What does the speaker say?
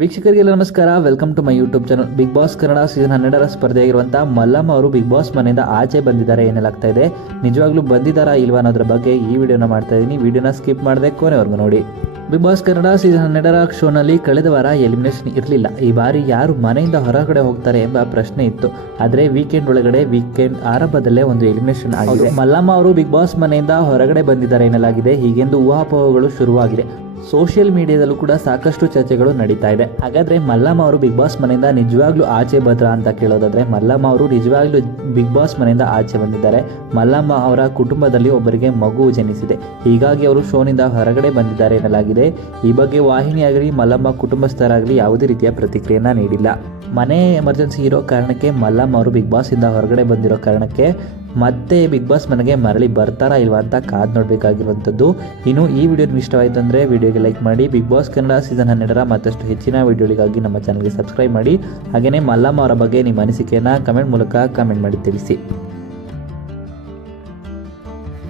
ವೀಕ್ಷಕರಿಗೆಲ್ಲ ನಮಸ್ಕಾರ. Welcome to my YouTube channel Bigg Boss Kannada season ಹನ್ನೆರಡರ ಸ್ಪರ್ಧೆಯಾಗಿರುವಂತಹ ಮಲ್ಲಮ್ಮ ಅವರು ಬಿಗ್ ಬಾಸ್ ಮನೆಯಿಂದ ಆಚೆ ಬಂದಿದ್ದಾರೆ ಏನೆಲ್ಲಾಗ್ತಾ ಇದೆ. ನಿಜವಾಗ್ಲೂ ಬಂದಿದ್ದಾರಾ ಇಲ್ವಾ ಅನ್ನೋದ್ರ ಬಗ್ಗೆ ಈ ವಿಡಿಯೋನ ಮಾಡ್ತಾ ಇದ್ದೀನಿ ವಿಡಿಯೋನ ಸ್ಕಿಪ್ ಮಾಡದೆ ಕೊನೆವರೆಗೂ ನೋಡಿ. ಬಿಗ್ ಬಾಸ್ ಕನ್ನಡ ಸೀಸನ್ ಹನ್ನೆರಡರ ಶೋನಲ್ಲಿ ಕಳೆದ ವಾರ ಎಲಿಮಿನೇಷನ್ ಇರಲಿಲ್ಲ. ಈ ಬಾರಿ ಯಾರು ಮನೆಯಿಂದ ಹೊರಗಡೆ ಹೋಗ್ತಾರೆ ಎಂಬ ಪ್ರಶ್ನೆ ಇತ್ತು. ಆದರೆ ವೀಕೆಂಡ್ ಒಳಗಡೆ ವೀಕೆಂಡ್ ಆರಂಭದಲ್ಲೇ ಒಂದು ಎಲಿಮಿನೇಷನ್ ಆಗಿದೆ. ಮಲ್ಲಮ್ಮ ಅವರು ಬಿಗ್ ಬಾಸ್ ಮನೆಯಿಂದ ಹೊರಗಡೆ ಬಂದಿದ್ದಾರೆ ಎನ್ನಲಾಗಿದೆ. ಹೀಗೆಂದು ಊಹಾಪೋಹಗಳು ಶುರುವಾಗಿದೆ. ಸೋಷಿಯಲ್ ಮೀಡಿಯಾದಲ್ಲೂ ಕೂಡ ಸಾಕಷ್ಟು ಚರ್ಚೆಗಳು ನಡೀತಾ ಇದೆ. ಹಾಗಾದ್ರೆ ಮಲ್ಲಮ್ಮ ಅವರು ಬಿಗ್ ಬಾಸ್ ಮನೆಯಿಂದ ನಿಜವಾಗ್ಲೂ ಆಚೆ ಬದ್ರ ಅಂತ ಕೇಳೋದಾದ್ರೆ ಮಲ್ಲಮ್ಮ ಅವರು ನಿಜವಾಗ್ಲೂ ಬಿಗ್ ಬಾಸ್ ಮನೆಯಿಂದ ಆಚೆ ಬಂದಿದ್ದಾರೆ. ಮಲ್ಲಮ್ಮ ಅವರ ಕುಟುಂಬದಲ್ಲಿ ಒಬ್ಬರಿಗೆ ಮಗು ಜನಿಸಿದೆ. ಹೀಗಾಗಿ ಅವರು ಶೋನಿಂದ ಹೊರಗಡೆ ಬಂದಿದ್ದಾರೆ ಎನ್ನಲಾಗಿದೆ. ಈ ಬಗ್ಗೆ ವಾಹಿನಿಯಾಗಲಿ ಮಲ್ಲಮ್ಮ ಕುಟುಂಬಸ್ಥರಾಗಲಿ ಯಾವುದೇ ರೀತಿಯ ಪ್ರತಿಕ್ರಿಯೆಯನ್ನು ನೀಡಿಲ್ಲ. ಮನೆ ಎಮರ್ಜೆನ್ಸಿ ಇರೋ ಕಾರಣಕ್ಕೆ ಮಲ್ಲಮ್ಮ ಅವರು ಬಿಗ್ ಬಾಸ್ ಇಂದ ಹೊರಗಡೆ ಬಂದಿರೋ ಕಾರಣಕ್ಕೆ ಮತ್ತೆ ಬಿಗ್ ಬಾಸ್ ಮನೆಗೆ ಮರಳಿ ಬರ್ತಾರಾ ಇಲ್ವಾ ಅಂತ ಕಾದು ನೋಡಬೇಕಾಗಿರುವಂಥದ್ದು. ಇನ್ನು ಈ ವಿಡಿಯೋ ಇಷ್ಟವಾಯಿತು ಅಂದರೆ ವಿಡಿಯೋಗೆ ಲೈಕ್ ಮಾಡಿ ಬಿಗ್ ಬಾಸ್ ಕನ್ನಡ ಸೀಸನ್ ಹನ್ನೆರಡರ ಮತ್ತಷ್ಟು ಹೆಚ್ಚಿನ ವಿಡಿಯೋಗಳಿಗಾಗಿ ನಮ್ಮ ಚಾನಲ್ಗೆ ಸಬ್ಸ್ಕ್ರೈಬ್ ಮಾಡಿ ಹಾಗೆಯೇ ಮಲ್ಲಮ್ಮ ಅವರ ಬಗ್ಗೆ ನಿಮ್ಮ ಅನಿಸಿಕೆಯನ್ನು ಕಮೆಂಟ್ ಮೂಲಕ ಕಮೆಂಟ್ ಮಾಡಿ ತಿಳಿಸಿ.